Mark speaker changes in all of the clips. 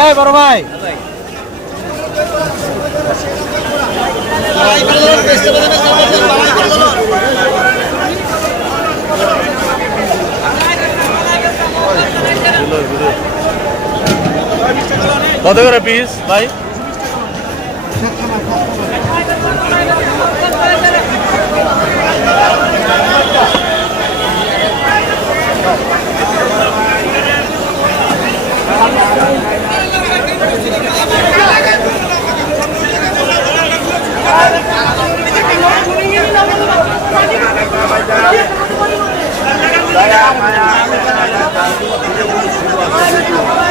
Speaker 1: এই বড় ভাই।
Speaker 2: কত করে পিস ভাই?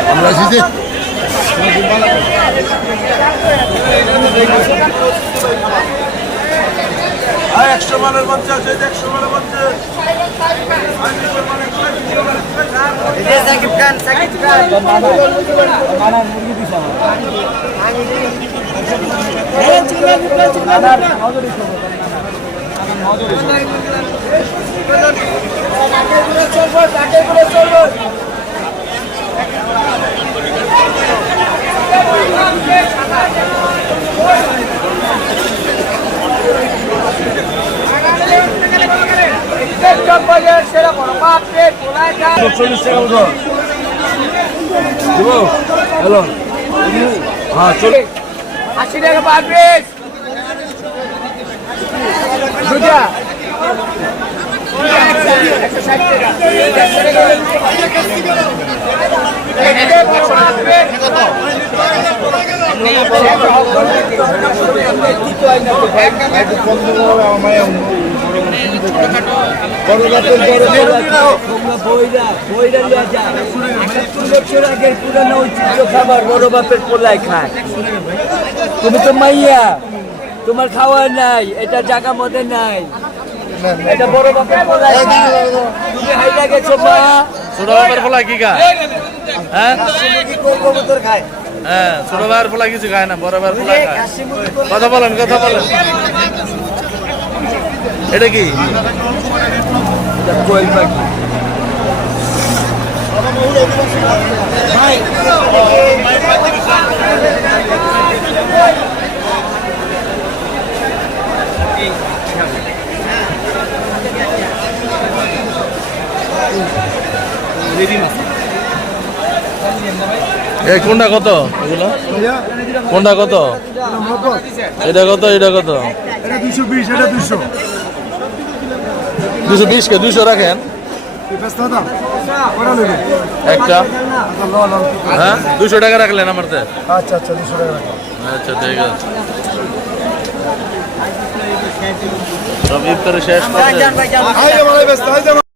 Speaker 3: আমরা এসেছি
Speaker 2: একশো মানের পঞ্চাশ একশো মানের পঞ্চাশ
Speaker 1: দিছে আমার
Speaker 2: চল্লিশ টাকা মতো দেবো হ্যালো হ্যাঁ চল্লিশ
Speaker 1: আশি টাকা পার পিস দুটা একশো ষাট টাকা বাপের তুমি তো মাইয়া তোমার খাওয়ার নাই এটা জায়গা মধ্যে নাই এটা বড় বাপের পোলাই গেছো মা
Speaker 2: ছোট ফলা কি খায় হ্যাঁ
Speaker 1: খায়।
Speaker 2: হ্যাঁ ছোট বাবার ফলা কিছু খায় না, বড় বাবার ফলা কথা বলেন কথা বলেন। এটা কি?
Speaker 1: কোয়েল পাখি।
Speaker 2: এই কোনটা কত? এগুলো? কোনটা কত? এটা কত? এটা কত?
Speaker 3: দুশো বিশ এটা দুশো।
Speaker 2: দুশো বিশ কে দুশো রাখেন। একটা। হ্যাঁ? দুশো টাকা রাখলেন আমার
Speaker 3: আচ্ছা আচ্ছা দুশো টাকা
Speaker 2: আচ্ছা ঠিক আছে সব ইফতারে শেষ